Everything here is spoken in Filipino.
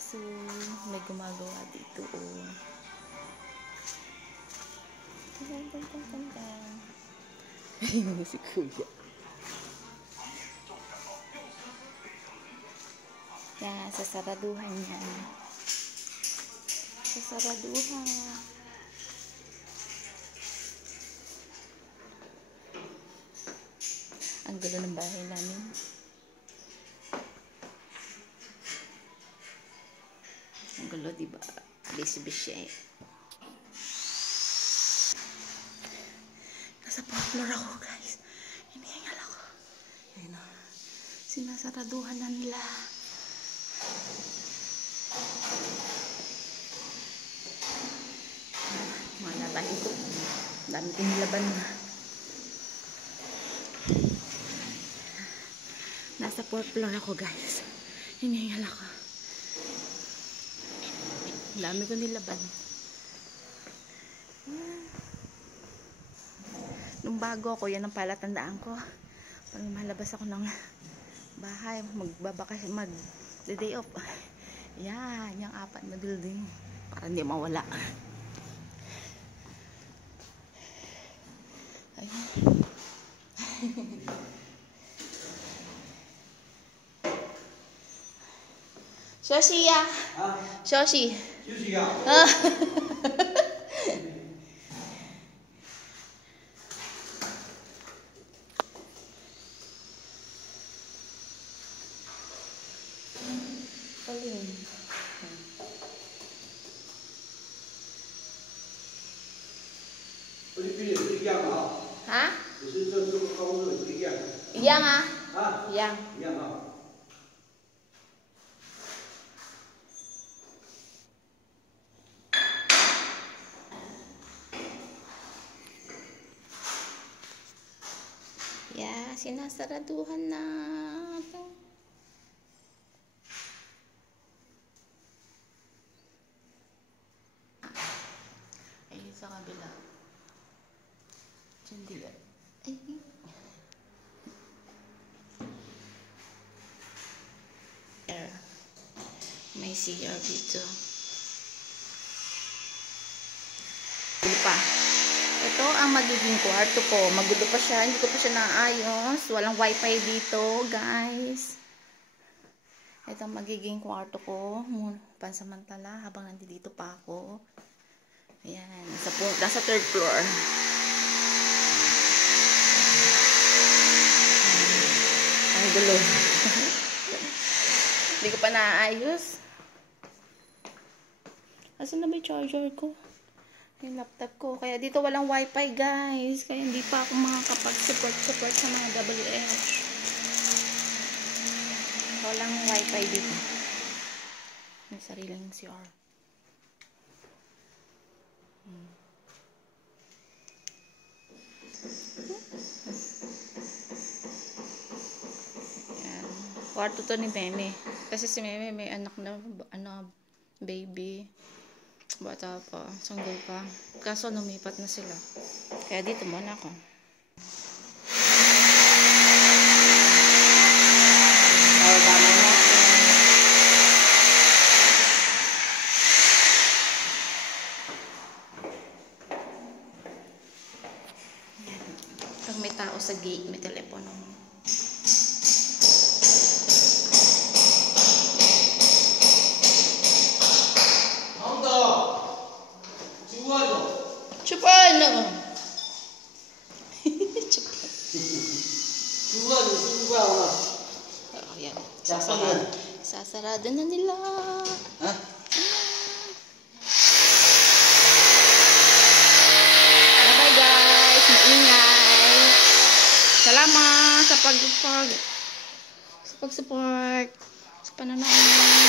guys, so may gumagawa dito, oh. Ayun si kuya. Yan, sasaraduhan yan. Sasaraduhan. Ang gulo ng bahay namin. Ang gulo, diba? Bisibisya eh. Nasa floor ako, guys. Hinihingal ako. Ayun o. Sinasaraduhan na nila. Mga tayo ito. Dami kong nilaban na. Nasa 4th floor ako, guys. Hinihingal ako. Dami kong nilaban. Nung bago ako, yan ang palatandaan ko. Pag malabas ako ng bahay, magbabakasyon, mag-day off. Yan, yung 4 na building. Para hindi mawala. Ayun. Shoshi ya. Shoshi. Shoshi ya. Hả? Giang à? Giang. Yeah, sinasaraduhan na. Ayun sa kabila. Hindi. Ay. May CR dito. Gulo pa. Ito ang magiging kwarto ko. Magulo pa siya. Hindi ko pa siya naayos. Walang wifi dito, guys. Ito ang magiging kwarto ko. Pansamantala habang nandito pa ako. Ayan. Nasa 3rd floor. Ang gulo. Hindi ko pa naayos. Asan na ba yung charger ko? Yung laptop ko. Kaya dito walang wifi, guys. Kaya hindi pa ako makakapag-support sa mga WH. Walang wifi dito. May sariling CR. Yan. Kwarto to ni Meme. Kasi si Meme may anak na baby. Bata pa, sanggol pa. Kaso lumipat na sila. Kaya dito muna ako. Pag may tao sa gate, may telepono mo. Chupano. Chupano. Oh, yan. Sasarado na nila. Ha? Bye guys. Maingay. Salamat sa pag-support. Sa panonood.